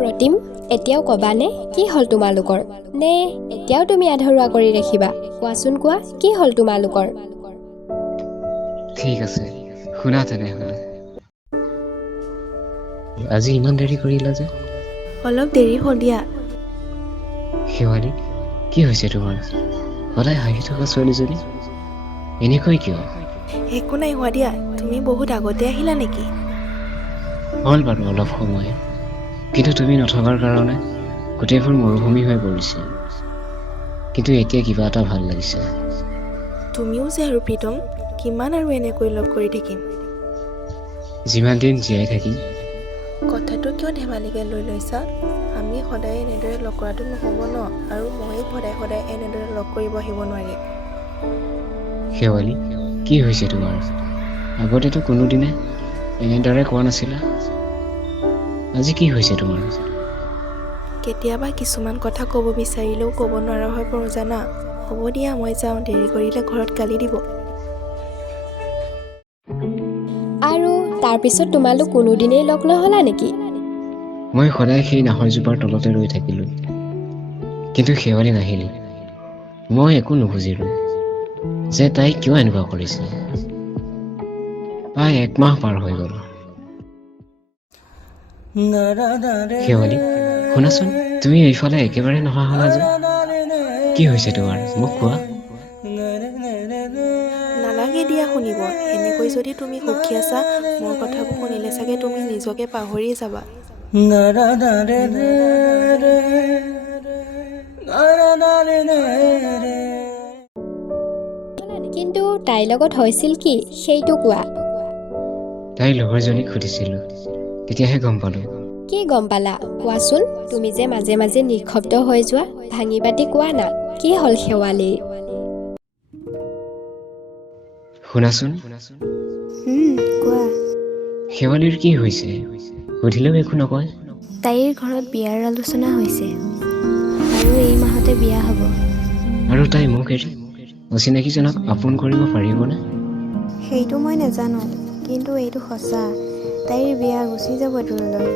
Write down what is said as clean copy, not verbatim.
প্ৰতিম, এতিয়াও কবানে কি হ'ল তোমালোকৰ? নে এতিয়াও তুমি আধৰুৱা কৰি ৰাখিবা? কোৱাচোন কোৱা, কি হ'ল তোমালোকৰ? ঠিক আছে, শুনা তেনেহ'লে। আজি ইমান দেৰি কৰিলা যে? অলপ দেৰি হ'ল দিয়া। শেৱালি, কি হৈছে তোমাৰ? সদায় হাঁহি থকা ছোৱালীজনী এনেকৈ কিয়? একো নাই হোৱা দিয়া, তুমি বহুত আগতে আহিলা নেকি? হ'ল বাৰু অলপ সময়, কিন্তু তুমি নথকাৰ কাৰণে গোটেইবোৰ মৰুভূমি হৈ পৰিছে। কিন্তু এতিয়া কিবা এটা ভাল লাগিছে। তুমিও যে আৰু প্ৰীতম, কিমান আৰু এনেকৈ লগ কৰি থাকিম? যিমান দিন জীয়াই থাকিম। কথাটো কিয় ধেমালিকৈ লৈ লৈছা? আমি সদায় এনেদৰে লগ কৰাটো নহ'ব ন, আৰু ময়ো সদায় সদায় এনেদৰে লগ কৰিব আহিব নোৱাৰিম। শেৱালি, কি হৈছে তোমাৰ? আগতেতো কোনোদিনে এনেদৰে কোৱা নাছিলা। আজি কি হৈছে তোমাৰ? কেতিয়াবা কিছুমান কথা ক'ব বিচাৰিলেও ক'ব নোৱাৰা হৈ পৰোঁ জানা। হ'ব দিয়া, মই যাওঁ, দেৰি কৰিলে ঘৰত গালি দিব। আৰু তাৰপিছত তোমালোক কোনোদিনেই লগ নহলা নেকি? মই সদায় সেই নাহৰজোপাৰ তলতে ৰৈ থাকিলোঁ, কিন্তু শেৱালি নাহিল। মই একো নুবুজিলোঁ যে তাই কিয় এনেকুৱা কৰিছে। প্ৰায় 1 মাহ পাৰ হৈ গ'ল। শেৱালি, শুনাচোন, তুমি এইফালে একেবাৰে নহা হ'লা যে? কি হৈছে তোমাৰ, মোক কোৱা। নালাগে দিয়া শুনিব। এনেকৈ যদি তুমি সুখী আছা, মোৰ কথাবোৰ শুনিলে চাগে তুমি নিজকে পাহৰিয়ে যাবা। কিন্তু তাইৰ লগত হৈছিল কি সেইটো কোৱা। তাইৰ লগৰজনীক সুধিছিলোঁ, তেতিয়াহে গম পালোঁ। কি গম পালা কোৱাচোন? তুমি যে মাজে মাজে নিঃশব্দ হৈ যোৱা, ভাঙি পাতি কোৱা না, কি হ'ল শেৱালিৰ? শুনাচোন, কোৱা। শেৱালিৰ কি হৈছে? সুধিলেও একো নকয়। তাইৰ ঘৰত বিয়াৰ আলোচনা হৈছে, আৰু এই মাহতে বিয়া হ'ব। আৰু তাই মোক এৰি অচিনাকিজনক আপোন কৰিব পাৰিবনে? সেইটো মই নাজানো, কিন্তু এইটো সঁচা, তাইৰ বিয়া গুচি যাব দূৰলৈ।